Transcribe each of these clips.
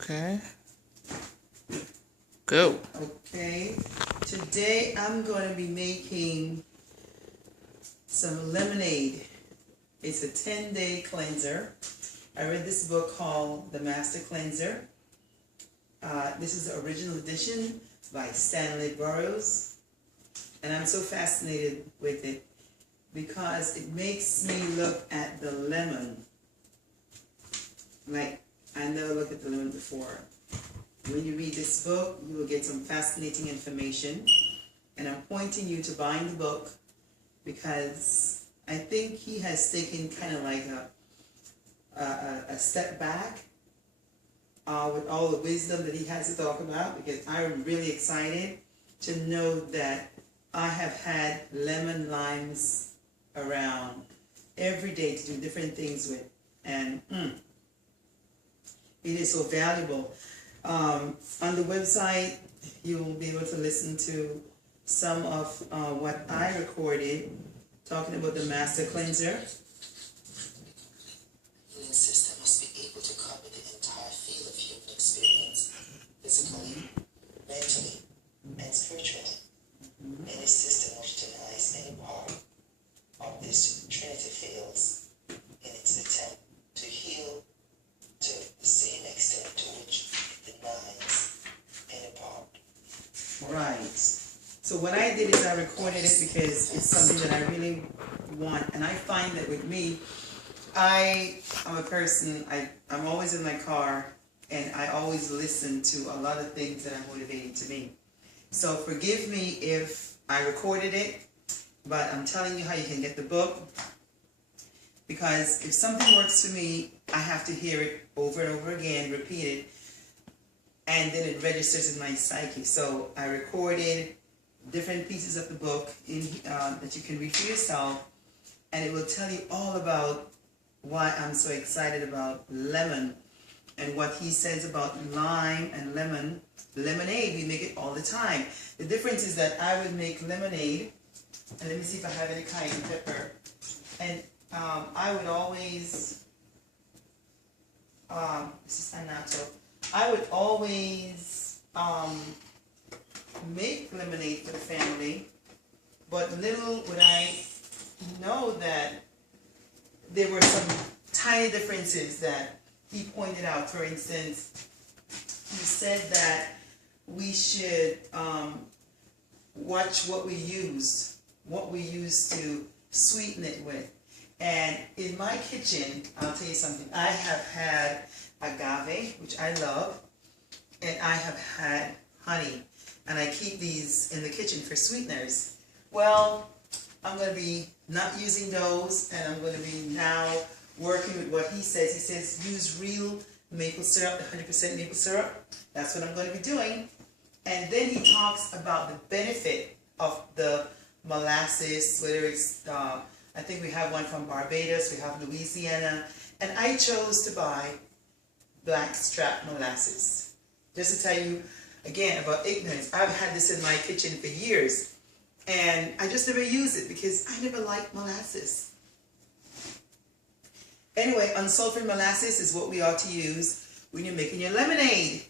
Okay. Go. Okay. Today I'm going to be making some lemonade. It's a 10-day cleanser. I read this book called The Master Cleanser. This is the original edition by Stanley Burroughs. And I'm so fascinated with it because it makes me look at the lemon like I never looked at the lemon before. When you read this book, you will get some fascinating information. And I'm pointing you to buying the book because I think he has taken kind of like a step back with all the wisdom that he has to talk about, because I'm really excited to know that I have had lemon limes around every day to do different things with. And it is so valuable. On the website, you will be able to listen to some of what I recorded talking about the Master Cleanser. The healing system must be able to cover the entire field of human experience, physically, mentally, and spiritually. Any system which denies any part of this Trinity fails in its attempt to heal to the same extent to which it denies any part. Right. So what I did is I recorded it because it's something that I really want. And I find that with me, I'm a person, I'm always in my car and I always listen to a lot of things that are motivating to me. So forgive me if I recorded it, but I'm telling you how you can get the book. Because if something works for me, I have to hear it over and over again, repeat it, and then it registers in my psyche. So I recorded different pieces of the book that you can read for yourself, and it will tell you all about why I'm so excited about lemon and what he says about lime and lemon. Lemonade, we make it all the time. The difference is that I would make lemonade, and let me see if I have any cayenne pepper, and I would always, this is anato, I would always make lemonade for the family, but little would I know that there were some tiny differences that he pointed out. For instance, he said that we should watch what we use to sweeten it with. And in my kitchen, I'll tell you something, I have had agave, which I love, and I have had honey. And I keep these in the kitchen for sweeteners. Well, I'm going to be not using those, and I'm going to be now working with what he says. He says use real maple syrup, 100% maple syrup. That's what I'm going to be doing. And then he talks about the benefit of the molasses, whether it's I think we have one from Barbados, we have Louisiana, and I chose to buy blackstrap molasses. Just to tell you, again, about ignorance. I've had this in my kitchen for years, and I just never use it because I never liked molasses. Anyway, unsulfured molasses is what we ought to use when you're making your lemonade.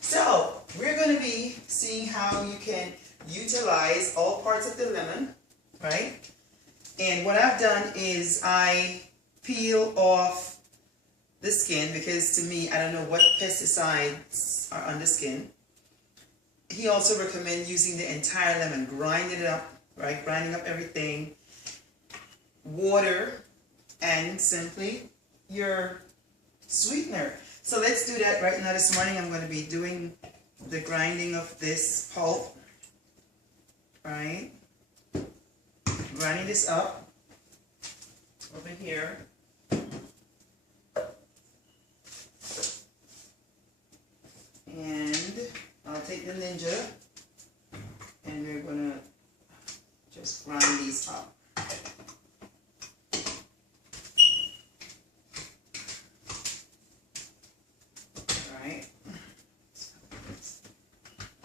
So, we're going to be seeing how you can utilize all parts of the lemon, right? And what I've done is I peel off the skin because to me, I don't know what pesticides are on the skin. He also recommends using the entire lemon, grinding it up, right? Grinding up everything, water, and simply your sweetener. So let's do that right now. This morning I'm going to be doing the grinding of this pulp, right? Grinding this up over here. And I'll take the Ninja and we're going to just grind these up. Alright.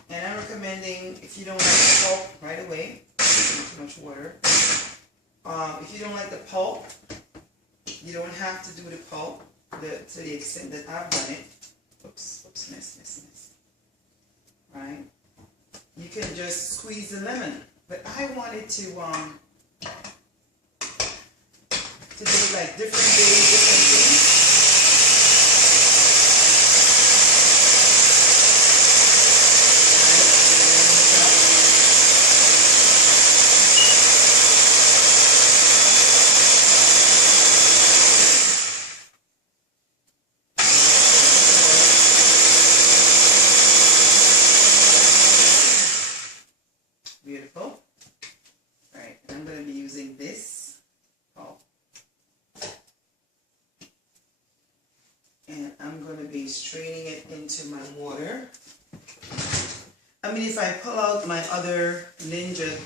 And I'm recommending, if you don't like the pulp right away, too much water. If you don't like the pulp, you don't have to do the pulp to the extent that I've done it. Oops. can just squeeze the lemon. But I wanted to do like different days, different things. Beautiful. All right, I'm going to be using this. Oh. And I'm going to be straining it into my water. I mean, if I pull out my other Ninja,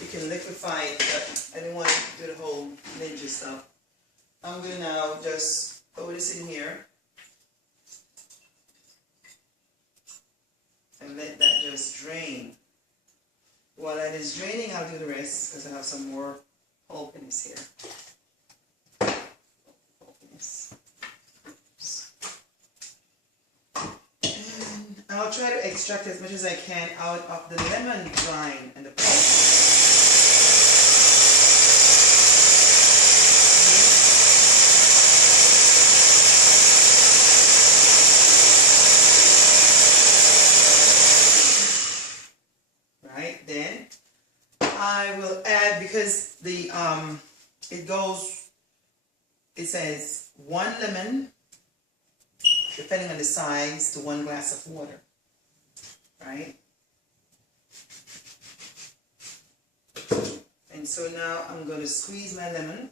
you can liquefy it, but I didn't want to do the whole Ninja stuff. I'm going to now just throw this in here and let that just drain. While that is draining, I'll do the rest because I have some more pulpiness here. Pulpiness. And I'll try to extract as much as I can out of the lemon rind and the pulp. Then I will add, because the it says 1 lemon, depending on the size, to 1 glass of water, right? And so now I'm going to squeeze my lemon.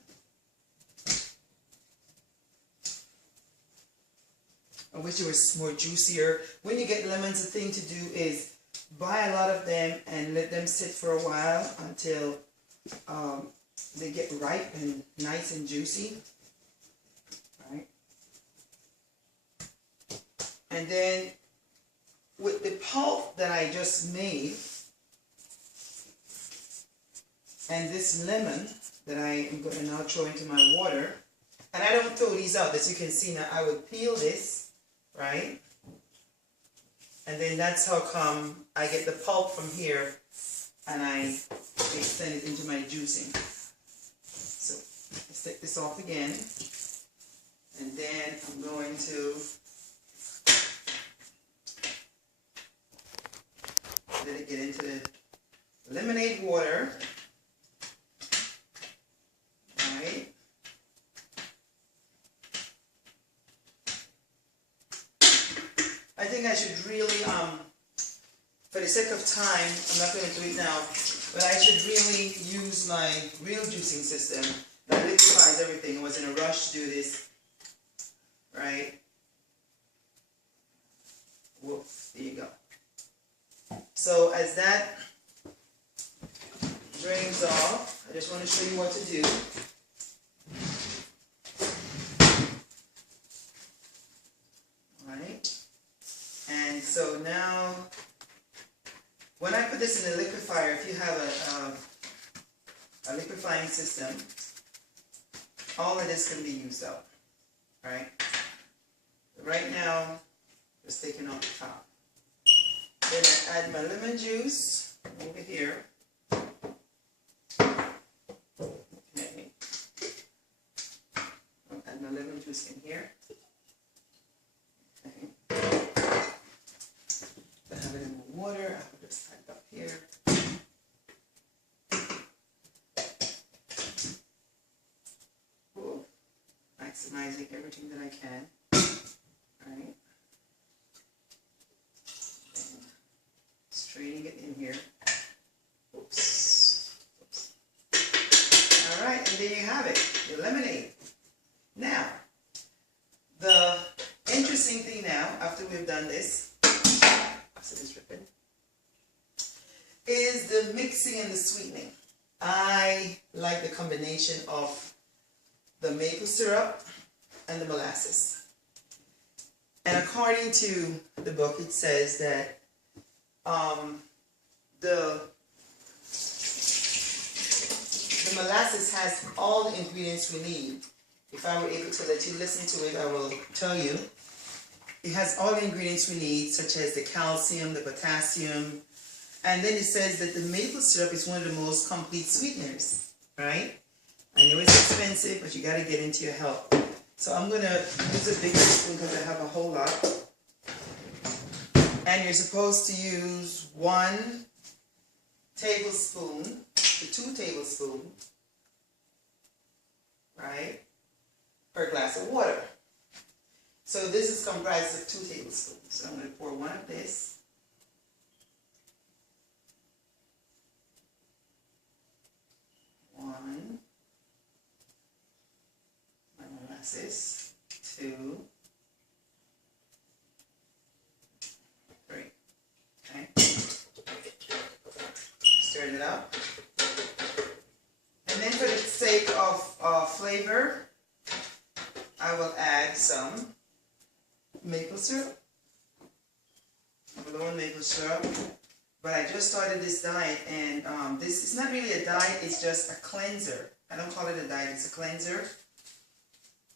I wish it was more juicier. When you get lemons, the thing to do is buy a lot of them and let them sit for a while until they get ripe and nice and juicy. Right? And then with the pulp that I just made and this lemon that I am going to now throw into my water, and I don't throw these out, as you can see now, I would peel this, right? And then that's how come I get the pulp from here and I extend it into my juicing. So let's take this off again. And then I'm going to let it get into the lemonade water. Right. I think I should really, for the sake of time, I'm not going to do it now, but I should really use my real juicing system that liquefies everything. I was in a rush to do this, right? Whoop, there you go. So as that drains off, I just want to show you what to do. Right? And so now, when I put this in the liquefier, if you have a liquefying system, all of this can be used up, right? Right now, just taking off the top. Then I add my lemon juice over here. Okay. I'll add my lemon juice in here. Okay. I have it in the water. I will just add it up here. Ooh. Maximizing everything that I can. Right. And straining it in here. Oops. Oops. All right, and there you have it, your lemonade. Now, the interesting thing now, after we've done this, is the mixing and the sweetening. I like the combination of the maple syrup and the molasses. And according to the book, it says that the molasses has all the ingredients we need. If I were able to let you listen to it, I will tell you. It has all the ingredients we need, such as the calcium, the potassium, And then it says that the maple syrup is one of the most complete sweeteners, right? I know it's expensive, but you got to get into your health. So I'm going to use a bigger spoon because I have a whole lot. And you're supposed to use 1 tablespoon to 2 tablespoons, right, per glass of water. So this is comprised of 2 tablespoons. So I'm going to pour 1 of this. 1. My molasses. 2. 3. Okay. Stir it up. And then for the sake of flavor, I will add some maple syrup. Blown maple syrup. But I just started this diet, and this is not really a diet, it's just a cleanser. I don't call it a diet, it's a cleanser.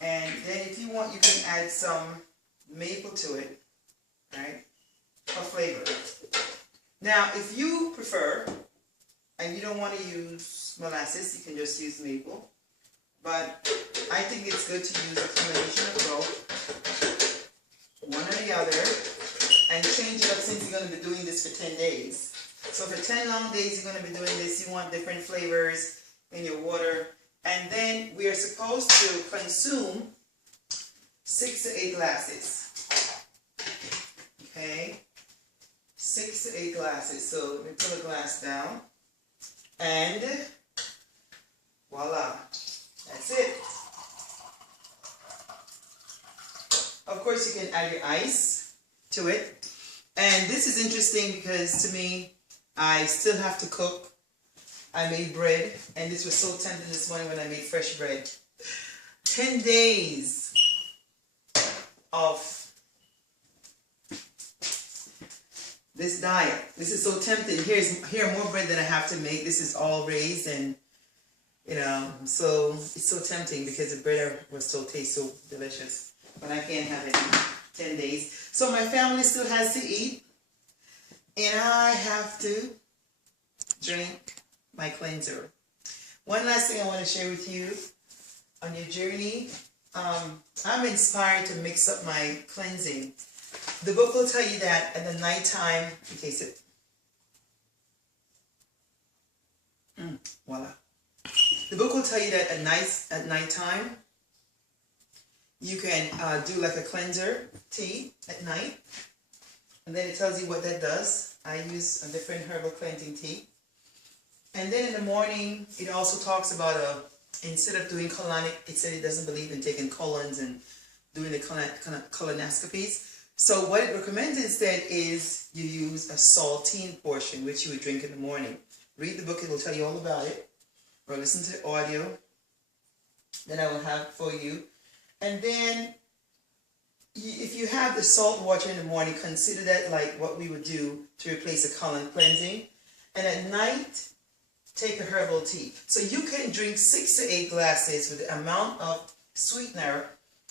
And then if you want, you can add some maple to it, right, for flavor. Now, if you prefer, and you don't want to use molasses, you can just use maple. But I think it's good to use a combination of both, one or the other, and change it up since you're going to be doing this for 10 days. So for 10 long days you're going to be doing this. You want different flavors in your water. And then we are supposed to consume 6 to 8 glasses. Okay? 6 to 8 glasses. So let me put a glass down. And voila. That's it. Of course you can add your ice to it. And this is interesting because to me, I still have to cook. I made bread, and this was so tempting this morning when I made fresh bread. 10 days of this diet. This is so tempting. Here more bread than I have to make. This is all raised, and so it's so tempting because the bread was so so delicious. But I can't have it in 10 days. So my family still has to eat, and I have to drink my cleanser. One last thing I want to share with you on your journey. I'm inspired to mix up my cleansing. The book will tell you that at the nighttime, you taste it. Voila. The book will tell you that at nighttime, you can do like a cleanser tea at night. And then it tells you what that does. I use a different herbal cleansing tea. And then in the morning, it also talks about instead of doing colonic, it said it doesn't believe in taking colons and doing the colonoscopies. So what it recommends instead is you use a saltine portion, which you would drink in the morning. Read the book, it will tell you all about it. Or listen to the audio that I will have for you. And then if you have the salt water in the morning, consider that like what we would do to replace a colon cleansing. And at night, take a herbal tea. So you can drink 6 to 8 glasses with the amount of sweetener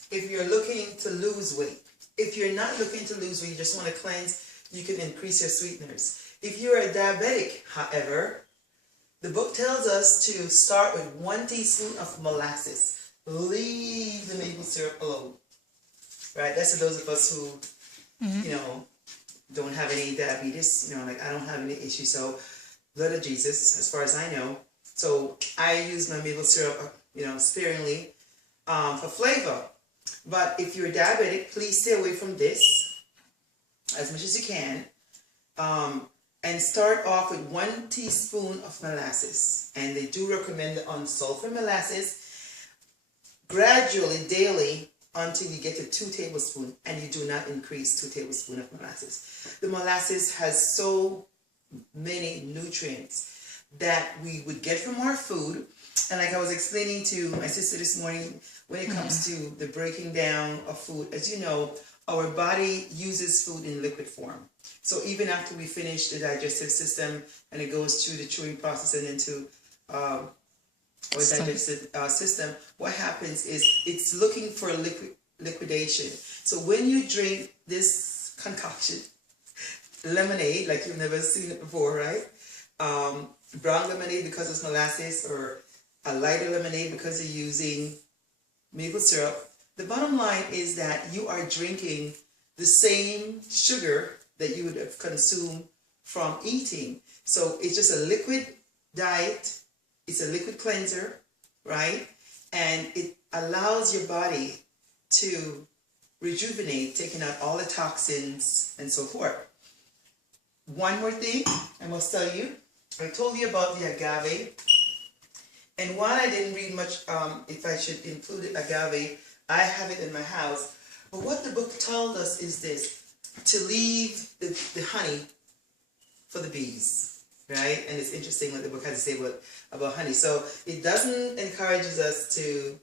if you're looking to lose weight. If you're not looking to lose weight, you just want to cleanse, you can increase your sweeteners. If you're a diabetic, however, the book tells us to start with 1 teaspoon of molasses. Leave the maple syrup alone. Right? That's for those of us who, don't have any diabetes. Like I don't have any issues. So, blood of Jesus, as far as I know. So I use my maple syrup, sparingly for flavor. But if you're diabetic, please stay away from this as much as you can. And start off with 1 teaspoon of molasses. And they do recommend the unsulfured molasses gradually, daily, until you get to 2 tablespoons. And you do not increase 2 tablespoons of molasses. The molasses has so many nutrients that we would get from our food. And like I was explaining to my sister this morning, when it comes to the breaking down of food, as you know, our body uses food in liquid form. So even after we finish the digestive system and it goes through the chewing process and into our digestive system, what happens is it's looking for liquidation. So when you drink this concoction, lemonade like you've never seen it before, right? Brown lemonade because it's molasses, or a lighter lemonade because you're using maple syrup. The bottom line is that you are drinking the same sugar that you would have consumed from eating. So it's just a liquid diet. It's a liquid cleanser, right? And it allows your body to rejuvenate, taking out all the toxins and so forth. One more thing I must tell you. I told you about the agave. And while I didn't read much, if I should include agave, I have it in my house. But what the book told us is this: to leave the honey for the bees, right? And it's interesting what the book has to say about honey. So it doesn't encourage us to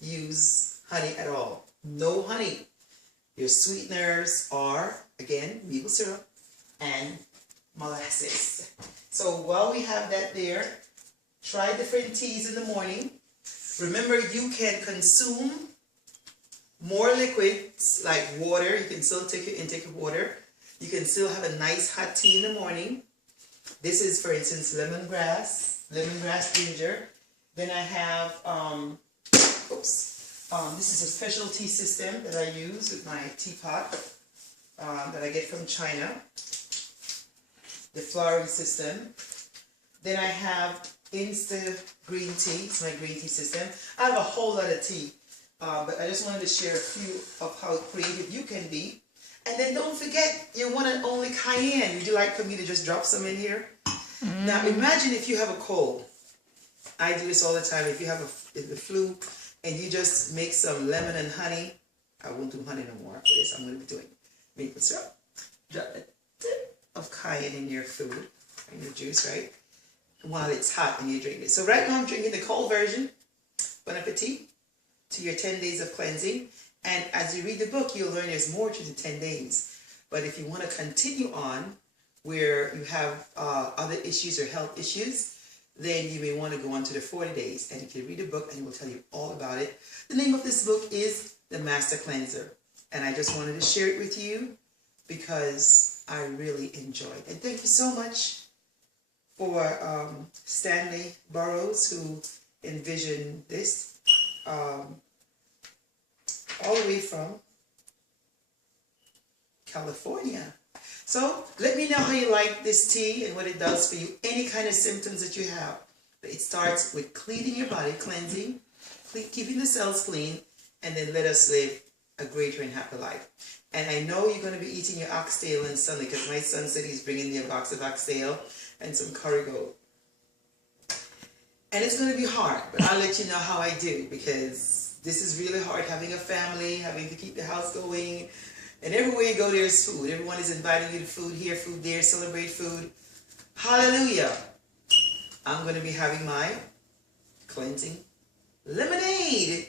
use honey at all. No honey. Your sweeteners are, again, maple syrup and molasses. So while we have that there, try different teas in the morning. Remember, you can consume more liquids like water. You can still take your intake of water. You can still have a nice hot tea in the morning. This is, for instance, lemongrass ginger. Then I have, this is a special tea system that I use with my teapot that I get from China. The flowering system. Then I have Insta green tea. It's my green tea system. I have a whole lot of tea, but I just wanted to share a few of how creative you can be. And then don't forget your one and only cayenne. Would you like for me to just drop some in here? Now imagine if you have a cold. I do this all the time. If you have the flu and you just make some lemon and honey. I won't do honey no more after this. I'm going to be doing maple syrup. Drop a tip of cayenne in your food, in your juice, right? While it's hot and you drink it. So right now I'm drinking the cold version. Bon appetit to your 10 days of cleansing. And as you read the book, you'll learn there's more to the 10 days. But if you want to continue on where you have other issues or health issues, then you may want to go on to the 40 days. And you can read the book and it will tell you all about it. The name of this book is The Master Cleanser. And I just wanted to share it with you because I really enjoyed it. And thank you so much for Stanley Burroughs, who envisioned this all the way from California. So let me know how you like this tea and what it does for you, any kind of symptoms that you have. It starts with cleaning your body, cleansing, keeping the cells clean, and then let us live a greater and happier life. And I know you're going to be eating your oxtail on Sunday because my son said he's bringing me a box of oxtail and some curry goat. And it's going to be hard, but I'll let you know how I do, because this is really hard, having a family, having to keep the house going, and everywhere you go there's food. Everyone is inviting you to food here, food there, celebrate food. Hallelujah. I'm going to be having my cleansing lemonade.